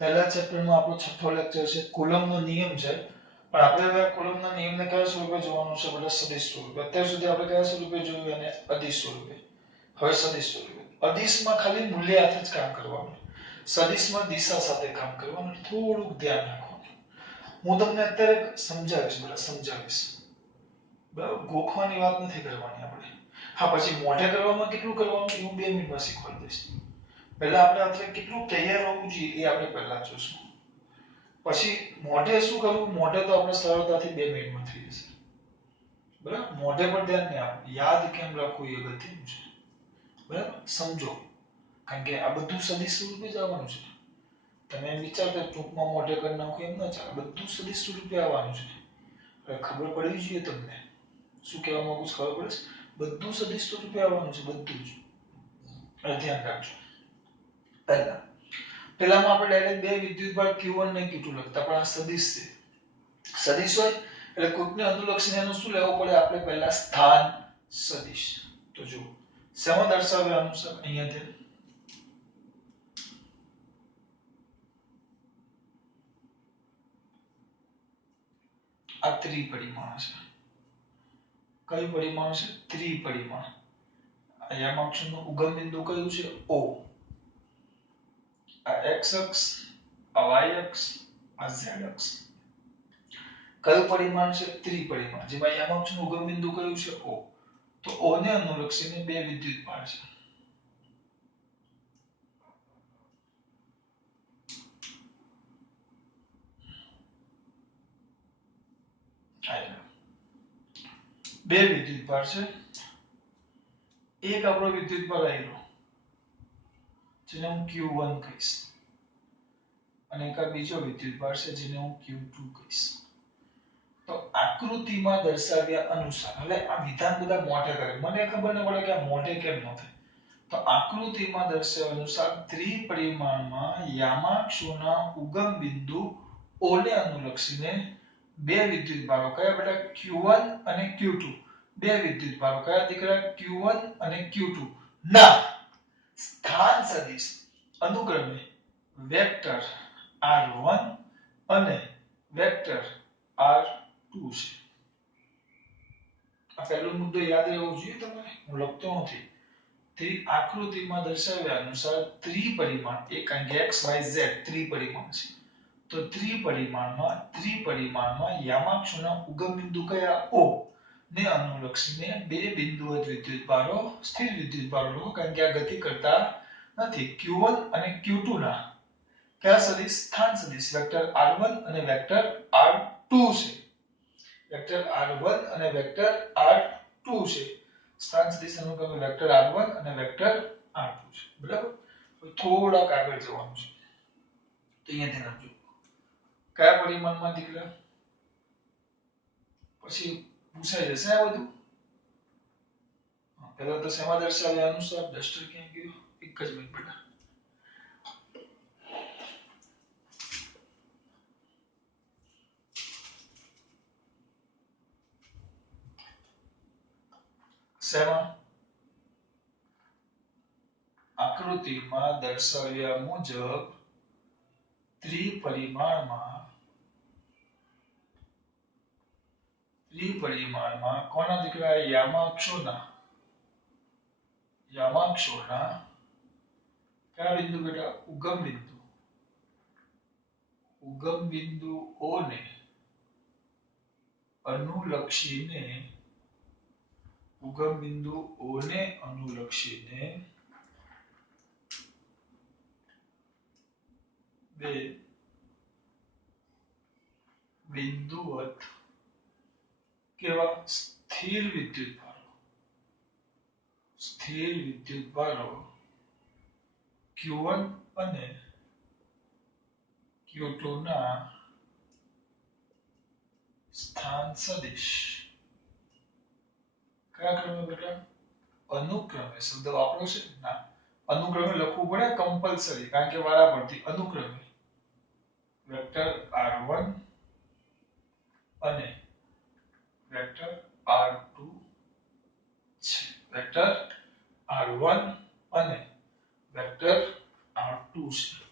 પહેલા ચેપ્ટરમાં આપણો છઠ્ઠો લેક્ચર છે કુલમનો નિયમ છે પણ આપણે હવે કુલમના નિયમને કયા સ્વરૂપે જોવાનું છે એટલે સદિશ સ્વરૂપે અત્યાર સુધી આપણે કયા સ્વરૂપે જોયું અને અદિશ સ્વરૂપે હવે સદિશ સ્વરૂપે અદિશમાં ખાલી મૂલ્ય હાથે જ કામ કરવાનું સદિશમાં દિશા સાથે કામ કરવાનું થોડુંક ધ્યાન રાખવાનું હું તમને અત્યારે સમજાવીશ બરાબર ગોખવાની વાત નથી કરવાની આપણે હા પછી મોઢે કરવામાં કેટલું કરવાનું એ હું 2 મિનિટમાં શીખવાડી દઈશ પહેલા આપણે અત્યારે કેટલું તૈયાર હોવું જોઈએ એ આપણે પહેલા જોશું પછી મોઢે શું કરવું મોઢે તો આપણે સરળતાથી 2 મિનિટમાં થઈ જશે બરાબર મોઢે પર ધ્યાન નહીં આપવું યાદ કેમ રાખવું એ અગત્યનું છે બરાબર સમજો કારણ કે આ બધું સદિશ સ્વરૂપે જ આવવાનું છે તમે એમ વિચારતા ટૂંકમાં મોઢે કરી નાખો એમ ન ચાલે બધું સદિશ સ્વરૂપે આવવાનું છે હવે ખબર પડવી જોઈએ તમને શું કહેવા માંગુ છું ખબર પડે બધું સદિશ સ્વરૂપે આવવાનું છે બધું જ ધ્યાન રાખજો પહેલામાં આપણે ડાયરેક્ટ બે વિદ્યુતભાર Q1 ને Q2 લખતા પણ આ સદિશ છે સદિશ હોય એટલે કોઈકને અનુલક્ષીને એનું શું લેવું પડે આપણે પહેલા સ્થાન સદિશ તો જો શેમાં દર્શાવ્યા અનુસાર અહીંયા આ ત્રિપરિમાણ છે કયું પરિમાણ છે ત્રિપરિમાણ અહીંયા અક્ષરનું ઉગમ બિંદુ કયું છે O આ x અક્ષ આ y અક્ષ આ z અક્ષ કયું પરિમાણ છે ત્રિપરિમાણ જેમાં યામક્ષનું ઉગમ બિંદુ કયું છે O તો O ને અનુલક્ષીને બે વિદ્યુતભાર છે બે વિદ્યુતભાર છે એક આપણો વિદ્યુતભાર આવેલો જેને હું Q1 કહીશ અને એક બીજો વિદ્યુતભાર છે જેને હું Q2 કહીશ તો આકૃતિમાં દર્શાવ્યા અનુસાર હવે આ વિધાન બધા મોઢે કરે મને ખબર ન પડે કે આ મોઢે કેમ ન થાય તો આકૃતિમાં દર્શાવ્યા અનુસાર ત્રિપરિમાણમાં યામાક્ષોના ઉગમ બિંદુ O ને અનુલક્ષીને બે વિદ્યુતભારો કયા બેટા Q1 અને Q2 બે વિદ્યુતભારો કયા દીકરા Q1 અને Q2 ના સ્થાન સદિશ અનુક્રમે વેક્ટર R1 અને વેક્ટર R2 છે આ પહેલો મુદ્દો યાદ રહેવો જોઈએ તમારે હું લખતો નથી તે આકૃતિમાં દર્શાવ્યા અનુસાર ત્રિપરિમાણ એક x y z ત્રિપરિમાણ છે તો ત્રિપરિમાણમાં યામાક્ષોના ઉગમ બિંદુ કયા O ને અનુલક્ષીને બે બિંદુવત વિદ્યુતભારો સ્થિર વિદ્યુતભારો લો કારણ કે આ ગતિ કરતા નથી Q1 અને Q2 ના કયા સદિશ સ્થાન સદિશ વેક્ટર R1 અને વેક્ટર R2 છે વેક્ટર R1 અને વેક્ટર R2 છે સ્થાન સદિશ અનુક્રમે વેક્ટર R1 અને વેક્ટર R2 છે બરાબર થોડા આગળ જવાનું છે તો અહીંયા ધ્યાન આપજો કયા પરિમાણમાં દીકરા પછી પૂછાઈ જશે આ બધું પહેલા તો શેમાં દર્શાવ્યા અનુસાર ડસ્ટર ક્યાં ગયું એક જ મિનિટ બેટા શેમાં આકૃતિમાં દર્શાવ્યા મુજબ ત્રિપરિમાણમાં કોના દીકરા યામાક્ષોના કયા બિંદુ બેટા ઉગમ બિંદુ O ને અનુલક્ષીને બે બિંદુવત કેવા સ્થિર વિદ્યુતભારો Q1 અને Q2 ના સ્થાન સદિશ કયા ક્રમે બેટા અનુક્રમે શબ્દ વાપરો છે ના અનુક્રમે લખવું પડે કમ્પલસરી કારણ કે વારા પડતી અનુક્રમે વેક્ટર R1 અને વેક્ટર R2 છે વેક્ટર R1 અને વેક્ટર R2 છે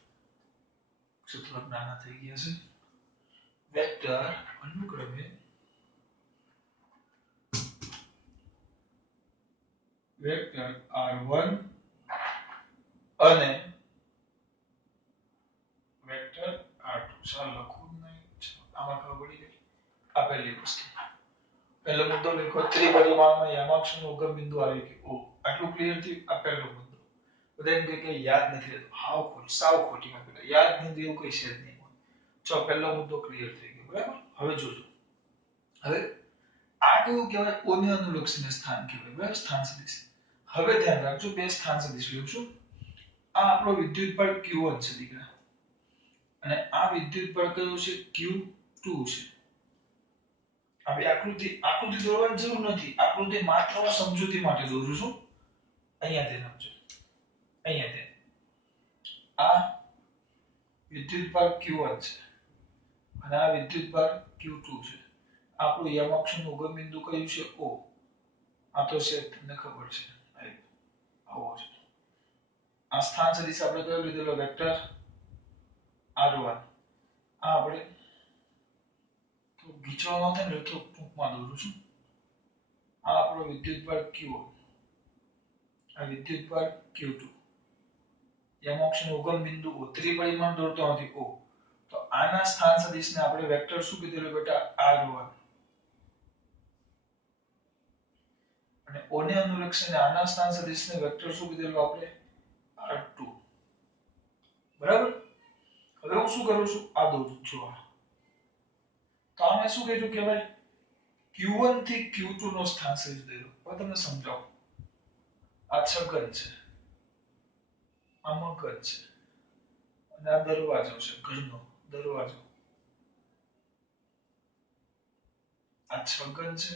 થોડાક નાના થઈ ગયા છે. વેક્ટર અનુક્રમે વેક્ટર r1 અને વેક્ટર r2. ચાલો લખવું નહીં, આમાં ખબર પડી ગઈ. આ પહેલી વસ્તુ. પહેલો મુદ્દો લખો, ત્રિપરિમાણમાં યામાક્ષનું ઉગમ બિંદુ આવી ગયું. આટલું ક્લિયર થયું. આ પહેલો મુદ્દો. બધા એમ કે યાદ નથી રહેતું. હાવ ખોટી, સાવ ખોટી વાત. યાદ નથી એવું કઈ છે જ નહીં. ચલો પહેલો મુદ્દો ક્લિયર થઈ ગયો. બરાબર. હવે જોજો. હવે આ કેવું કહેવાય? ઓને અનુલક્ષીને સ્થાન કહેવાય. બરાબર, સ્થાન સદિશ. હવે ધ્યાન રાખજો, બે સ્થાન સદિશ લઉં છું. આ આપણો વિદ્યુતબળ q1 છે દીકરા, અને આ વિદ્યુતબળ કયું છે? q2 છે. હવે આકૃતિ દોરવાની જરૂર નથી. આકૃતિ માત્ર સમજૂતી માટે દોરું છું. અહીંયા ધ્યાન આપજો. અહીંયા ધ્યાન. આ વિદ્યુતભાર q1 છે અને આ વિદ્યુતભાર q2 છે. આપણું યમાક્ષનું ઉગમ બિંદુ કયું છે? O. આ તો છે તમને ખબર છે. આવો છે. આ સ્થાન સદિશ આપણે કયો લીધેલો? Vector r1. આ આપણે તો ગીચવાનો થાય ને તો ટૂંકમાં દોરું છું. આ આપણો વિદ્યુતભાર q1, આ વિદ્યુતભાર q2. યમાક્ષનું ઉગમ બિંદુ O. ત્રિપરિમાણ દોરતો નથી O. તો આના સ્થાન સદિશને આપણે વેક્ટર શું કીધેલું બેટા? r1. અને O ને અનુલક્ષીને આના સ્થાન સદિશને વેક્ટર શું કીધેલું આપણે? r2. બરાબર. હવે હું શું કરું છું? આ દોરું છું. તો આને શું કીધું કહેવાય? q1 થી q2 નો સ્થાન સદિશ દોર્યો. હવે તમને સમજાવું. આ છગન છે, આ મગજ છે, અને આ દરવાજો છે, ઘરનો દરવાજો. આ છગન છે,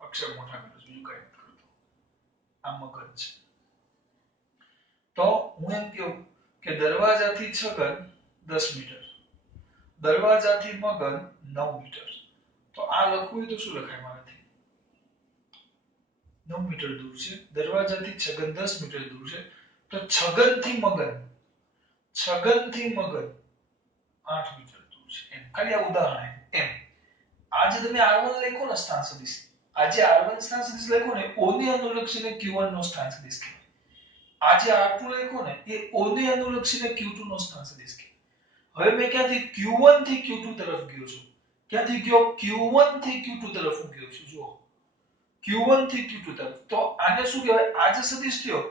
અક્ષર મોટા કરો, બીજું કઈ નથી કરતો. આ મગજ છે. તો હું એમ કહું કે દરવાજાથી છગન 10 મીટર, દરવાજાથી મગન 9 મીટર. તો આ લખવું હોય તો શું લખાય મારાથી? 9 મીટર દૂર છે. દરવાજાથી છગન 10 મીટર દૂર છે. તો છગનથી મગન 8 મીટર દૂર છે. એમ ખાલી આ ઉદાહરણ એમ. આજે તમે r1 લખો ને સ્થાન સદિશ, આજે r1 સ્થાન સદિશ લખો ને, O ને અનુલક્ષીને q1 નો સ્થાન સદિશ કહેવાય. આજે r2 લખો ને, એ O ને અનુલક્ષીને q2 નો સ્થાન સદિશ કહેવાય. હવે મેં ક્યાંથી q1 થી q2 તરફ ગયો છું? ક્યાંથી ગયો? q1 થી q2 તરફ હું ગયો છું. જુઓ, q1 થી q2 તરફ. તો આને શું કહેવાય? આ જે સદિશ થયો,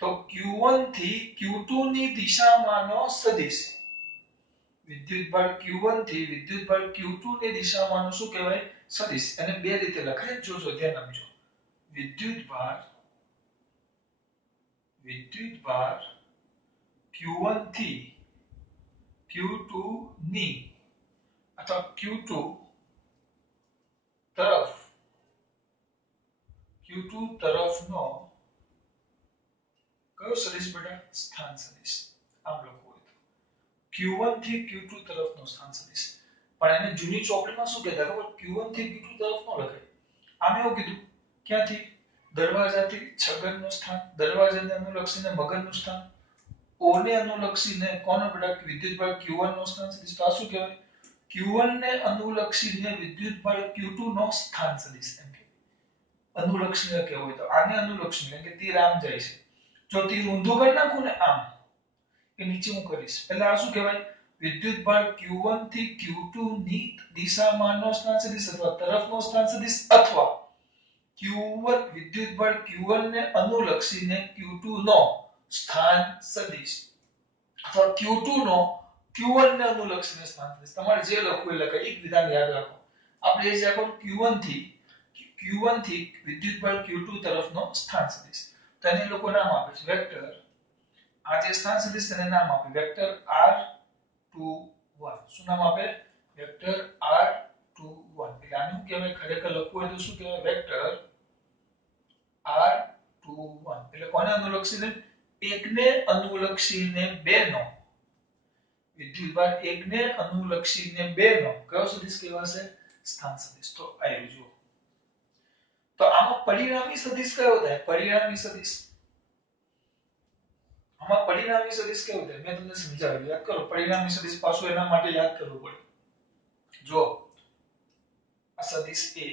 તો q1 થી q2 ની દિશામાંનો સદિશ. વિદ્યુતભાર q1 થી વિદ્યુતભાર q2 ની દિશામાંનો શું કહેવાય? સદિશ. અને બે રીતે લખાય. જોજો, ધ્યાન આપજો. વિદ્યુતભાર q1 થી q2 ની અથવા q2 તરફનો કયો સદિશ બેટા? સ્થાન સદિશ. આમ લખવું હોય તો q1 થી q2 તરફનો સ્થાન સદિશ. પણ એને જૂની ચોપડીમાં શું કહેતા ખબર? q1 થી q2 તરફ નો લખાય. આમ એવું કીધું, ક્યાંથી? દરવાજાથી છગનનું સ્થાન, દરવાજાને અનુલક્ષીને મગનનું સ્થાન, O ને અનુલક્ષીને કોનો બેટા? વિદ્યુતભાર q1 નો સ્થાન સદિશ. તો આ શું કહેવાય? q1 ને અનુલક્ષીને વિદ્યુતભાર q2 નો સ્થાન સદિશ. એમ કે અનુલક્ષીને કેવો હોય તો આને અનુલક્ષીને, કે તીર આમ જાય છે. જો તીર ઊંધું કરી નાખું ને આમ, કે નીચે હું કરીશ, એટલે આ શું કહેવાય? વિદ્યુતભાર q1 થી q2 ની દિશામાંનો સ્થાન સદિશ અથવા તરફનો સ્થાન સદિશ, અથવા q1 વિદ્યુતભાર q1 ને અનુલક્ષીને q2 નો સ્થાન સદિશ, અથવા q2 નો q1 ને અનુલક્ષીને સ્થાન સદિશ. તમારે જે લખવું એ લખાય. એક વિધાન યાદ રાખો. આપણે એ જે આપણું q1 થી વિદ્યુતભાર q2 તરફનો સ્થાન સદિશ. તેને લોકો નામ આપે છે વેક્ટર. આ જે સ્થાન સદિશ તેને નામ આપે વેક્ટર r21. શું નામ આપે? Vector r21. એટલે આનું કહેવાય, ખરેખર લખવું હોય તો શું કહેવાય? Vector r21. એટલે કોને અનુલક્ષીને? એકને અનુલક્ષીને બે નો, વિદ્યુતભાર એકને અનુલક્ષીને બે નો કયો સદિશ કહેવાશે? સ્થાન સદિશ. તો આવી જુઓ. તો આમાં પરિણામી સદિશ કયો થાય? પરિણામી સદિશ આમાં પરિણામી સદિશ કેવું થાય મેં તમને સમજાવ્યું યાદ કરો પરિણામી સદિશ પાછું એના માટે યાદ કરવું પડે જો આ સદિશ a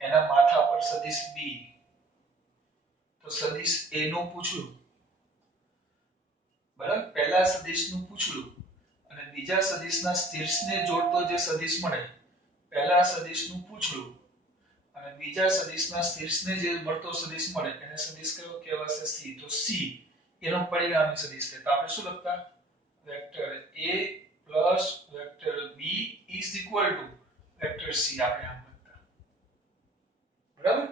એના માથા પર સદિશ b તો સદિશ a નું પૂછડું બરાબર પહેલા સદિશનું પૂછડું અને બીજા સદિશના શીર્ષને જોડતો જે સદિશ મળે પહેલા સદિશનું પૂછડું અને બીજા સદિશના શીર્ષને જે મળતો સદિશ મળે એને સદિશ કયો કહેવાશે c તો c એનો પરિણામી સદિશ છે તો આપણે શું લખતા vector a plus vector b is equal to vector c આપણે આમ લખતા બરાબર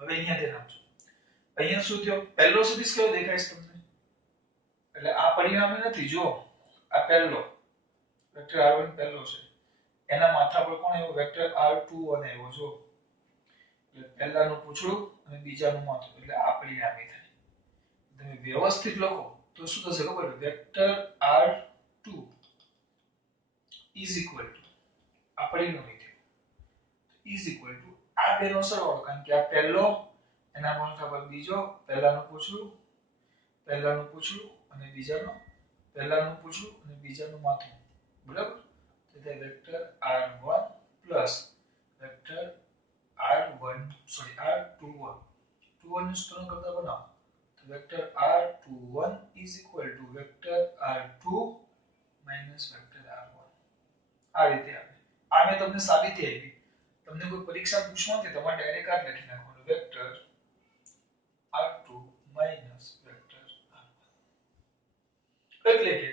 હવે અહીંયા ધ્યાન આપજો અહીંયા શું થયો પહેલો સદિશ કયો દેખાય છે તમને એટલે આ પરિણામી નથી જો આ પહેલો વેક્ટર r1 પહેલો છે એના માથા પર કોણ આવ્યો વેક્ટર r21 આવ્યો જો એટલે પહેલાનું પૂછડું અને બીજાનું માથું એટલે આ પરિણામી થાય તમે વ્યવસ્થિત લખો તો શું થશે ખબર vector r2 is equal to આ પરિણામી થયું ઇઝ ઇક્વલ ટુ આ બેનો સરવાળો કારણ કે આ પહેલો એના માથા પર બીજો પહેલાનું પૂછડું અને બીજાનું પહેલાનું પૂછડું અને બીજાનું માથું બરાબર તો તે vector r1 plus vector r21 નું સ્તરણ કરતા બનાવો તો vector r21 is equal to vector r2 minus vector r1 આ રીતે આવે આ મેં તમને સાબિતી આપી તમને કોઈ પરીક્ષા પૂછવા કે તમારે ડાયરેક્ટ આ લખી નાખવાનું vector r2 minus vector r1 એટલે કે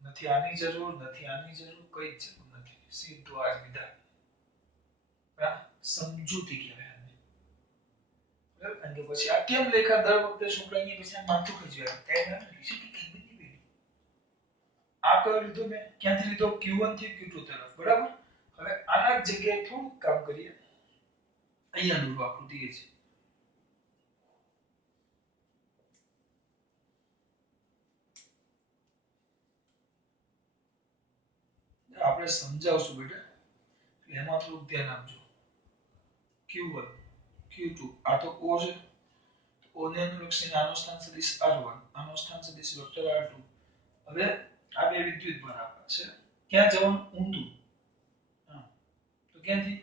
નથી આની જરૂર નથી આની જરૂર કઈ જ જરૂર નથી સીધું આ જ વિધાન સમજૂતી કહેવાય અને પછી આ કેમ લેખા દર વખતે છોકરાની પછી આ માથું ખીજવાય ત્યારે ઋષિ કે કેમ બની ગઈ આ કયો લીધો મેં ક્યાંથી લીધો q1 થી q2 તરફ બરાબર હવે આના જગ્યાએ થોડું કામ કરીએ અહીંયાનું આકૃતિ એ છે આપણે સમજાવશું બેટા એમાં થોડું ધ્યાન આપજો q1 q2 આ તો o છે o ને અનુલક્ષીને આનો સ્થાન સદિશ r1 આનો સ્થાન સદિશ વેક્ટર r2 હવે આ બે વિદ્યુત ભાર આપણા છે ક્યાં જવાનું ઊંધું તો ક્યાંથી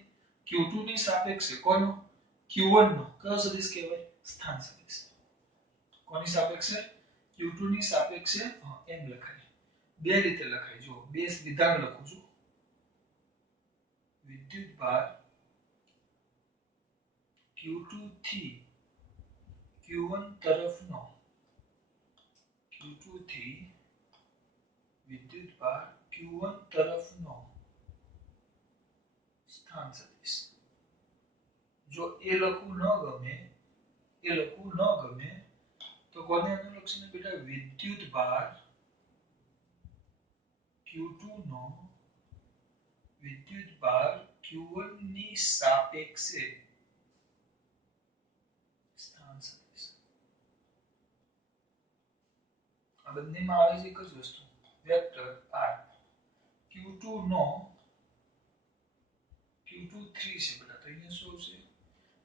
q2 ની સાપેક્ષે કોનો q1 નો કયો સદિશ કહેવાય સ્થાન સદિશ કોની સાપેક્ષે q2 ની સાપેક્ષે એમ લખાય બે રીતે લખાય જો બે વિધાન લખું છું વિદ્યુત ભાર q2 થી q1 તરફનો q2 થી વિદ્યુત ભાર q1 તરફનો સ્થાન સદિશ જો એ લખવું ન ગમે તો કોને અનુલક્ષીને બેટા વિદ્યુત ભાર q2 નો વિદ્યુત ભાર q1 ની સાપેક્ષે સ્થાન સદિશ આ બંનેમાં આવે છે એક જ વસ્તુ વેક્ટર r q2 નો q2 3 છે બેટા તો અહીંયા શું છે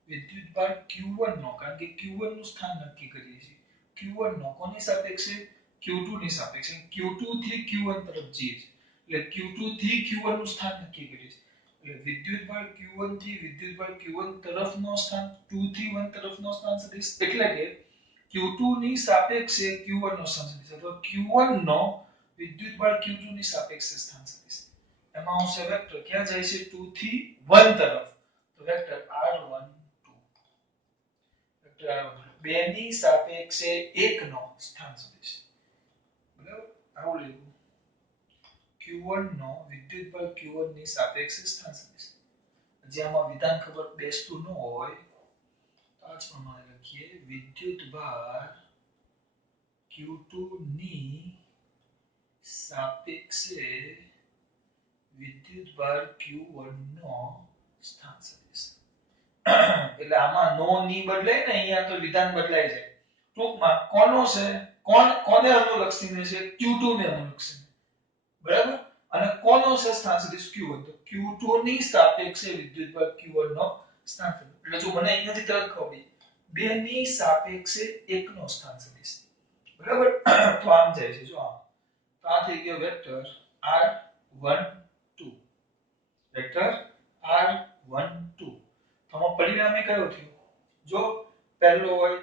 વિદ્યુત ભાર q1 નો કારણ કે q1 નું સ્થાન નક્કી કરીએ છીએ q1 નો કોની સાપેક્ષે q2 ની સાપેક્ષે q2 થી q1 તરફ જઈએ છે એટલે q2 થી q1 નું સ્થાન નક્કી કરીએ છીએ એટલે વિદ્યુત ભાર q1 થી વિદ્યુત ભાર q1 તરફનો સ્થાન 2 થી 1 તરફનો સ્થાન સદિશ એટલે કે q2 ની સાપેક્ષે q1 નો સ્થાન સદિશ અથવા q1 નો વિદ્યુત ભાર q2 ની સાપેક્ષે સ્થાન સદિશ એમાં આવશે વેક્ટર ક્યાં જાય છે 2 થી 1 તરફ તો વેક્ટર r12 વેક્ટર r12 બે ની સાપેક્ષે 1 નો સ્થાન સદિશ બરાબર આવું લેવું q1 નો વિદ્યુત ભાર q1 ની સાપેક્ષે સ્થાન સદિશ જે આમાં વિધાન ખબર બેસતું ન હોય તો આ જ પ્રમાણે લખીએ વિદ્યુત ભાર q2 ની સાપેક્ષે વિદ્યુત ભાર q1 નો સ્થાન સદિશ એટલે આમાં નો ની બદલાય ને અહીંયા તો વિધાન બદલાય જાય ટૂંકમાં કોનો છે કોને અનુલક્ષીને છે q2 ને અનુલક્ષીને બરાબર અને કોનો છે સ્થાન સદિશ q1 તો q2 ની સાપેક્ષે વિદ્યુત ભાર q1 નો સ્થાન સદિશ એટલે જો મને અહીંયાથી તરત ખબર પડી બે ની સાપેક્ષે એકનો સ્થાન સદિશ બરાબર તો આમ જાય છે જો આમ તો આ થઈ ગયો વેક્ટર r12 વેક્ટર r12 તો આમાં પરિણામે કયો થયો જો પહેલો હોય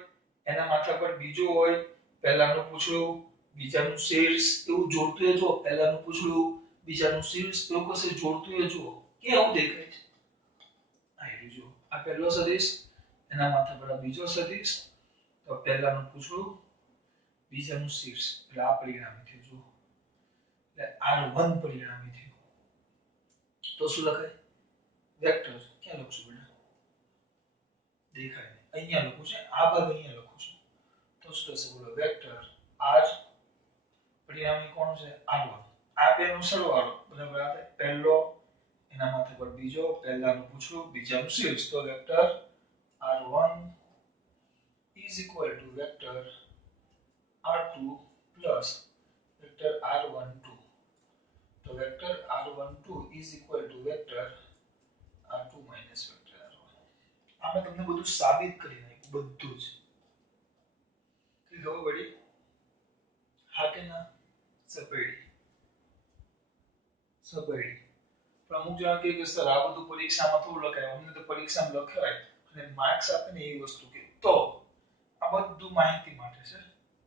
એના માથા પર બીજો હોય પહેલાનું પૂછડું બીજાનું શીર્ષ એવું જોડતું જો પહેલાનું પૂછડું બીજાનું શીર્ષ એવું કશે જોડતું જો કે આવું દેખાય છે આ જો આ પહેલો સદિશ એના માથા પર બીજો સદિશ તો પહેલાનું પૂછડું બીજાનું શીર્ષ એટલે આ પરિણામી થયું જો એટલે r1 પરિણામી થયું તો શું લખાય વેક્ટર ક્યાં લખશું બેટા દેખાય અહીંયા લખું છે આ ભાગ અહીંયા લખું છું તો શું થશે બોલો વેક્ટર r પરિણામી કોણ છે r1 આ બેનો સરવાળો બરાબર આ પહેલો એના માથે પર બીજો પહેલાનું પૂછડું બીજાનું શીર્ષ તો vector r1 is equal to vector r2 plus vector r12 તો vector r12 is equal to vector r2 minus vector r1 આમે તમને બધું સાબિત કરી નાખ્યું બધું જ કે ખબર પડી હા કે ના સપેડી પણ અમુક જણા કહે કે સર આ બધું પરીક્ષામાં થોડું લખાય અમને તો પરીક્ષામાં લખાય અને માર્ક્સ આપે ને એવી વસ્તુ કે તો આ બધું માહિતી માટે છે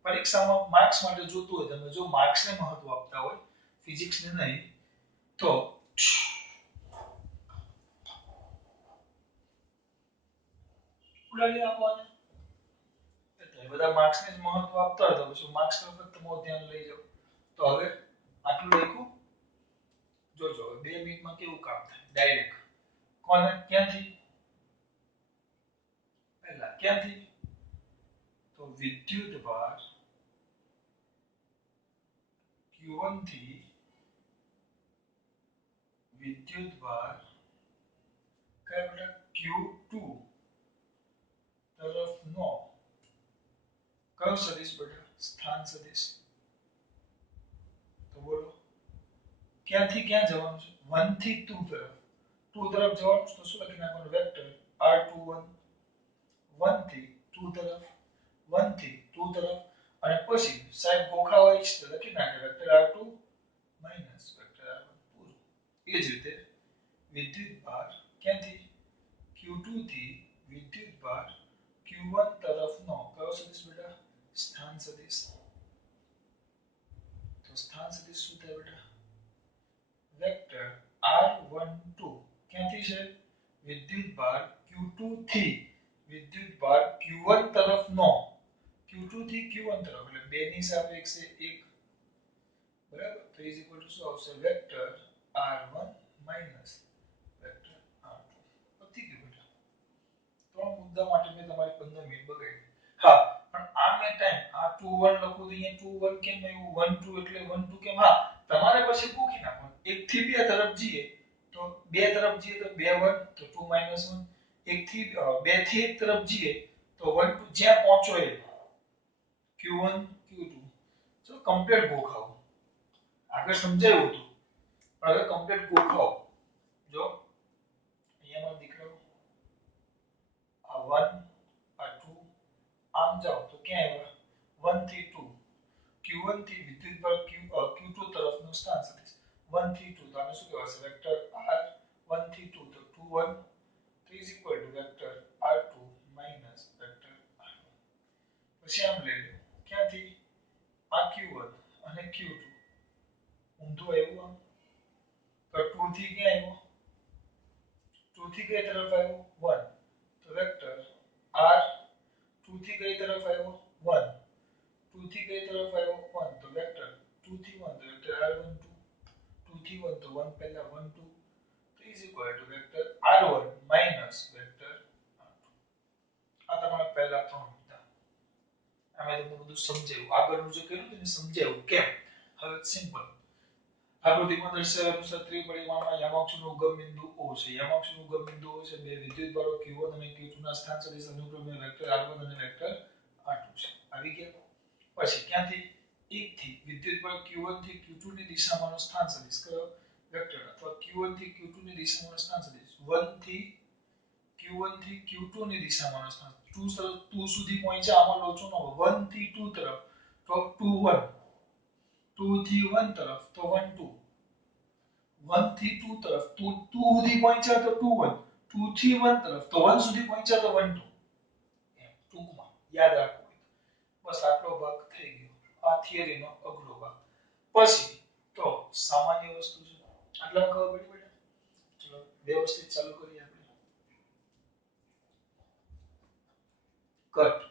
પરીક્ષામાં માર્ક્સ માટે જોતું હોય તમે જો માર્ક્સને મહત્વ આપતા હોય ફિઝિક્સને નહીં તો ઉડાડી નાખવાના એટલે બધા માર્ક્સને જ મહત્વ આપતા હોય તો પછી માર્ક્સ પર તમારું ધ્યાન લઈ જાઓ તો હવે આટલું લખ્યું જોજો 2 મિનિટમાં કેવું કામ થાય ડાયરેક્ટ કોને ક્યાંથી પહેલા ક્યાંથી તો વિદ્યુત ભાર Q1 થી વિદ્યુત ભાર કયા બેટા Q2 તરફનો કયો સદિશ બેટા સ્થાન સદિશ તો બોલો ક્યાંથી ક્યાં જવાનું છે 1 થી 2 તરફ 2 તરફ જવાનું તો શું લખી નાખવાનું વેક્ટર r21 1 થી 2 તરફ 1 થી 2 તરફ અને પછી સાહેબ ગોખાવાય છે તો લખી નાખે vector r2 minus vector r1 પૂરું એ જ રીતે વિદ્યુત ભાર ક્યાંથી Q2 થી વિદ્યુત ભાર Q1 તરફનો કયો સદિશ બેટા સ્થાન સદિશ તો સ્થાન સદિશ શું થાય બેટા વેક્ટર r12 ક્યાંથી છે વિદ્યુત ભાર Q2 થી વિદ્યુત ભાર Q1 તરફનો Q2 થી Q1 તરફ એટલે બે ની સાપેક્ષે 1 બરાબર તો ઇઝ ઇક્વલ ટુ શું આવશે vector r1 minus vector r2 પતી ગયું બેટા ત્રણ મુદ્દા માટે મેં તમારી 15 મિનિટ બગાડી હા પણ આ મેં ટાઈમ આ 21 લખું તો અહીંયા 21 કેમ આવ્યું 12 એટલે 12 કેમ હા તમારે પછી ગોખી નાખો 1 થી 2 તરફ જઈએ તો 2 તરફ જઈએ તો 2 1 તો 2 1 1 થી 2 થી 1 તરફ જઈએ તો 1 2 જ્યાં પહોંચો એ Q1 Q2 ચલો કમ્પ્લીટ ગોખાઓ આગળ સમજાયું હતું પણ હવે કમ્પ્લીટ ગોખાઓ જો અહીંયા મારો દીકરો આ 1 આ 2 આમ જાઓ તો ક્યાં આવ્યા 1 થી 2 Q1 થી વિદ્યુત ભાર Q2 તરફનું સ્થાન સદિશ 1 થી 2 તો આને શું કહેવાશે વેક્ટર r 1 થી 2 તો 2 1 તો is equal to vector r2 minus vector r1 પછી આમ લઈ લો ક્યાંથી આ Q1 અને Q2 ઊંધું આવ્યું આમ તો 2 થી ક્યાં આવ્યો 2 થી કઈ તરફ આવ્યો 1 તો વેક્ટર r 2 થી કઈ તરફ આવ્યો 1 2 થી કઈ તરફ આવ્યો 1 તો વેક્ટર 2 થી 1 તો વેક્ટર r12 2 થી 1 તો 1 પહેલા 1 2 તો is equal to vector r1 minus vector r2 આ તમારા પહેલા ત્રણ મુદ્દા આમે તમને બધું સમજાયું આગળનું જે કર્યું તેને સમજાયું કેમ હવે સિમ્પલ આકૃતિમાં દર્શાવ્યા અનુસાર ત્રિપરિમાણમાં યામાક્ષનું ઉગમ બિંદુ O છે યામાક્ષનું ઉગમ બિંદુ O છે બે વિદ્યુત ભારો Q1 અને Q2 ના સ્થાન સદિશ અનુક્રમે વેક્ટર r1 અને વેક્ટર r2 છે આવી ગયા પછી ક્યાંથી 1 થી વિદ્યુત ભાર Q1 થી Q2 ની દિશામાંનો સ્થાન સદિશ કયો વેક્ટર અથવા Q1 થી Q2 ની દિશામાંનો સ્થાન સદિશ 1 થી Q1 થી Q2 ની દિશામાં સ્થાન 2 સુધી પહોંચ્યા આમાં લોચો ન હોય 1 થી 2 તરફ તો 2 1 2 થી 1 તરફ તો 1 2 1 થી 2 તરફ તો 2 સુધી પહોંચ્યા તો 2 1 2 થી 1 તરફ તો 1 સુધી પહોંચ્યા તો 1 2 એમ ટૂંકમાં યાદ રાખવું બસ આટલો ભાગ થઈ ગયો આ થિયરીનો અઘરો ભાગ પછી તો સામાન્ય વસ્તુ છે આટલા ખબર પડી બેટા ચલો વ્યવસ્થિત ચાલુ કરીએ આપણે કટ